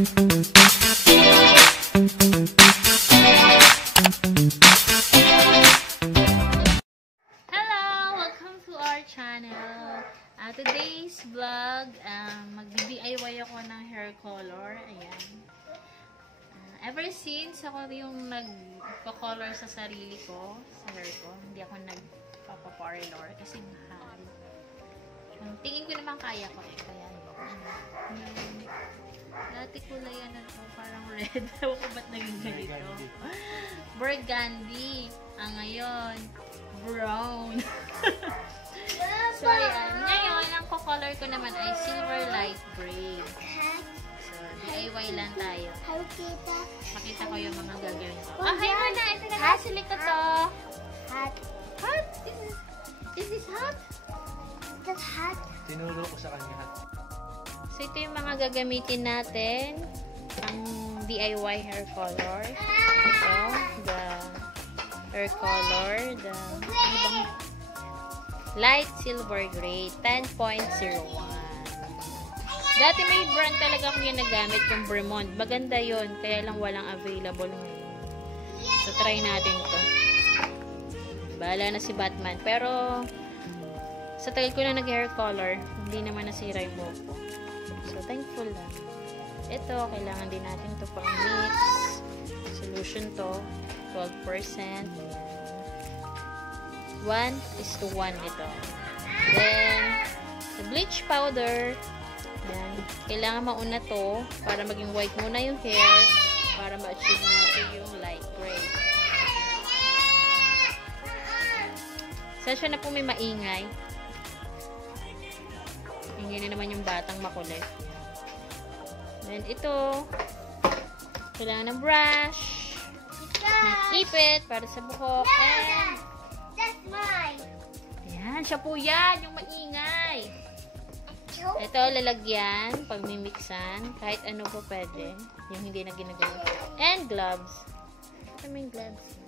Welcome to our channel. Today's vlog, mag-DIY ako ng hair color. Ayan. Ever since ako yung nagpa-color sa sarili ko, sa hair ko, hindi ako nagpapa-parlor kasi mahal. Tingin ko naman kaya ko eh. Kaya dati kulay ano to, parang red. Ewan ko ba't naging ganito. Burgundy. Ngayon, brown. So, ayan. Ngayon, ang color ko naman ay silver light gray. So, DIY lang tayo. Makita ko yung mga gagawin ko. Hi na! Ito na nga, silik ko to. Hot. Hot? Is this hot? That's hot. Tinuro ko sa kanya hot. So, ito yung mga gagamitin natin. Ang DIY hair color. Ito, the hair color. The light silver gray. 10.01. Dati may brand talaga akong ginagamit yung Bremont. Maganda yun. Kaya lang walang available ngayon. So, try natin to. Bahala na si Batman. Pero, sa tagal ko na nag-hair color, hindi naman nasira yung buhok ko. So, thankful lang. Ito, kailangan din natin ito pang mix. Solution to. 12%. 1:1 ito. Then, the bleach powder. Yan. Kailangan mauna to para maging white muna yung hair para ma-achieve natin yung light gray. Sasya na po may maingay. Hindi na naman yung batang makulit. Then, ito. Kailangan ng brush. Ng ipit para sa buhok. And, that's mine. ayan, siya po yan. Yung maingay. Ito, lalagyan. Pag mimiksan. Kahit ano po pwede. Yung hindi na ginagamit. And gloves. Ano yung gloves?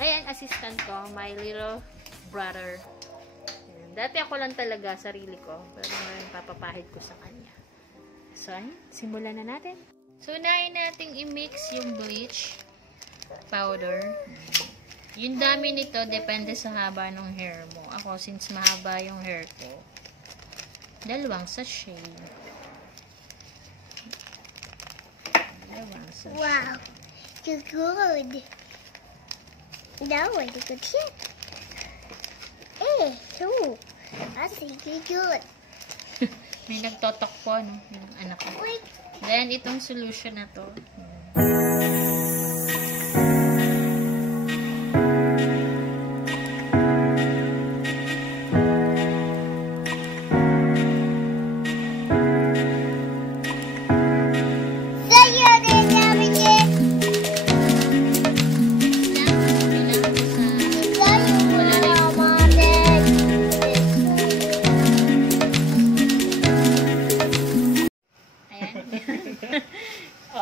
Ayan, assistant ko. My little brother. Dati ako lang talaga, sarili ko. Pero ngayon, papapahid ko sa kanya. So, simulan na natin. So, unahin natin i-mix yung bleach powder. Yung dami nito, depende sa haba ng hair mo. Ako, since mahaba yung hair ko, 2 sachet. 2 sachet. Wow, you're good. That was a good shit. Two. I think you're good. May nagtotok po, no? Yung anak ko. Wait. Then, itong solution na to.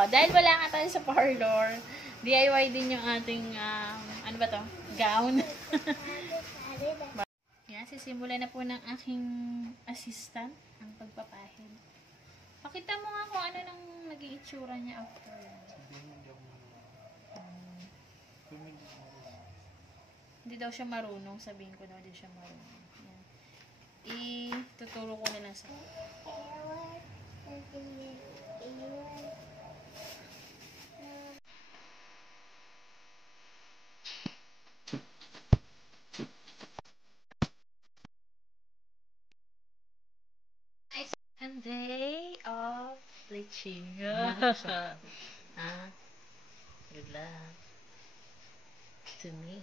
Dahil wala nga tayo sa parlor, DIY din yung ating, ano ba to? Gown. Yan, sisimulan na po ng aking assistant ang pagpapahid. Pakita mo nga kung ano nang naging itsura niya after. Hindi daw siya marunong. Sabihin ko daw, hindi siya marunong. Yan. Ituturo ko na lang sa and day of bleaching. Good luck to me.